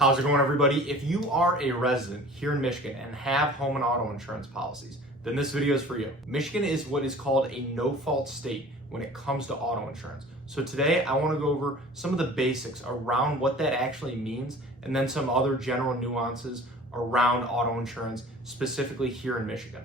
How's it going, everybody? If you are a resident here in Michigan and have home and auto insurance policies, then this video is for you. Michigan is what is called a no-fault state when it comes to auto insurance. So today I want to go over some of the basics around what that actually means and then some other general nuances around auto insurance, specifically here in Michigan.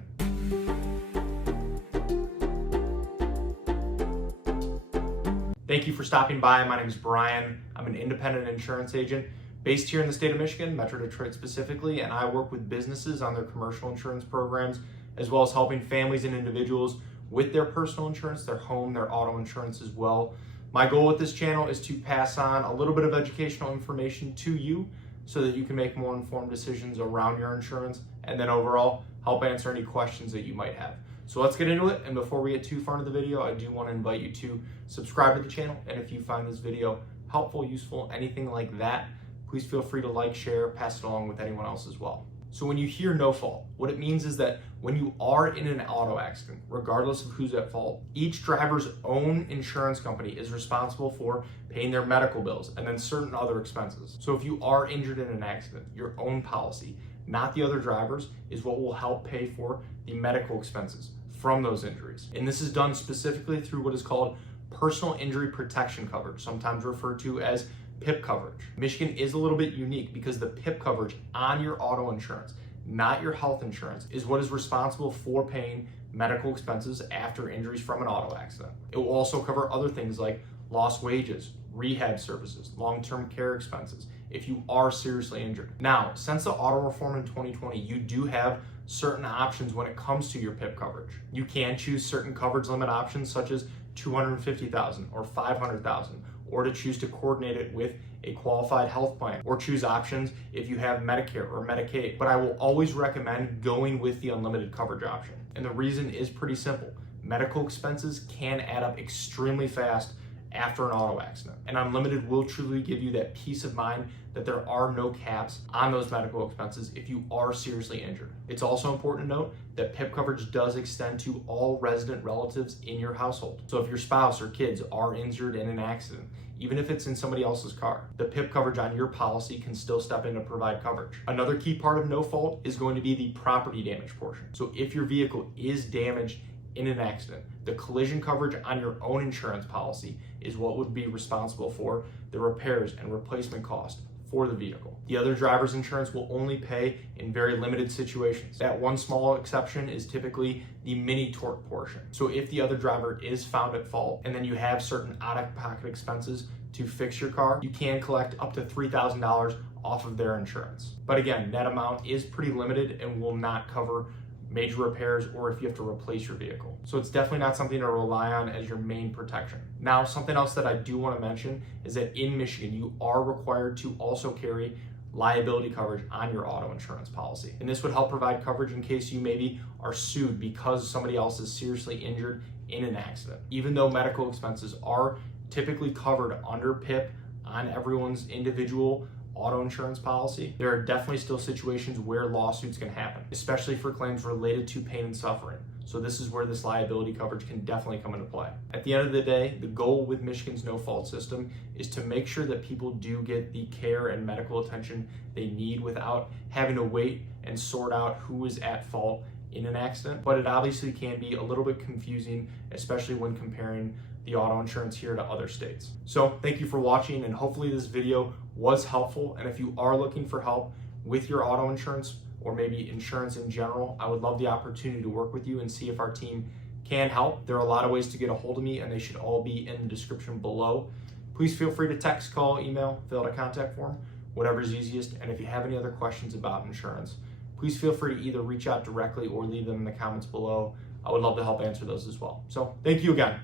Thank you for stopping by. My name is Brian. I'm an independent insurance agent based here in the state of Michigan, Metro Detroit specifically, and I work with businesses on their commercial insurance programs, as well as helping families and individuals with their personal insurance, their home, their auto insurance as well. My goal with this channel is to pass on a little bit of educational information to you so that you can make more informed decisions around your insurance and then overall help answer any questions that you might have. So let's get into it, and before we get too far into the video, I do want to invite you to subscribe to the channel, and if you find this video helpful, useful, anything like that, please feel free to like, share, pass it along with anyone else as well. So when you hear no fault, what it means is that when you are in an auto accident, regardless of who's at fault, each driver's own insurance company is responsible for paying their medical bills and then certain other expenses. So if you are injured in an accident, your own policy, not the other drivers, is what will help pay for the medical expenses from those injuries. And this is done specifically through what is called personal injury protection coverage, sometimes referred to as PIP coverage. Michigan is a little bit unique because the PIP coverage on your auto insurance, not your health insurance, is what is responsible for paying medical expenses after injuries from an auto accident. It will also cover other things like lost wages, rehab services, long-term care expenses, if you are seriously injured. Now, since the auto reform in 2020, you do have certain options when it comes to your PIP coverage. You can choose certain coverage limit options such as $250,000 or $500,000, or to choose to coordinate it with a qualified health plan, or choose options if you have Medicare or Medicaid. But I will always recommend going with the unlimited coverage option. And the reason is pretty simple. Medical expenses can add up extremely fast after an auto accident. And unlimited will truly give you that peace of mind that there are no caps on those medical expenses if you are seriously injured. It's also important to note that PIP coverage does extend to all resident relatives in your household. So if your spouse or kids are injured in an accident, even if it's in somebody else's car, the PIP coverage on your policy can still step in to provide coverage. Another key part of no fault is going to be the property damage portion. So if your vehicle is damaged in an accident, the collision coverage on your own insurance policy is what would be responsible for the repairs and replacement cost for the vehicle. The other driver's insurance will only pay in very limited situations. That one small exception is typically the mini-tort portion. So if the other driver is found at fault and then you have certain out-of-pocket expenses to fix your car, you can collect up to $3,000 off of their insurance. But again, that amount is pretty limited and will not cover major repairs or if you have to replace your vehicle. So it's definitely not something to rely on as your main protection. Now, something else that I do want to mention is that in Michigan, you are required to also carry liability coverage on your auto insurance policy. And this would help provide coverage in case you maybe are sued because somebody else is seriously injured in an accident. Even though medical expenses are typically covered under PIP on everyone's individual auto insurance policy, there are definitely still situations where lawsuits can happen, especially for claims related to pain and suffering. So this is where this liability coverage can definitely come into play. At the end of the day, the goal with Michigan's no-fault system is to make sure that people do get the care and medical attention they need without having to wait and sort out who is at fault in an accident. But it obviously can be a little bit confusing, especially when comparing the auto insurance here to other states. So thank you for watching, and hopefully this video was helpful. And if you are looking for help with your auto insurance or maybe insurance in general, I would love the opportunity to work with you and see if our team can help. There are a lot of ways to get a hold of me, and they should all be in the description below. Please feel free to text, call, email, fill out a contact form, whatever's easiest. And if you have any other questions about insurance, please feel free to either reach out directly or leave them in the comments below. I would love to help answer those as well. So thank you again.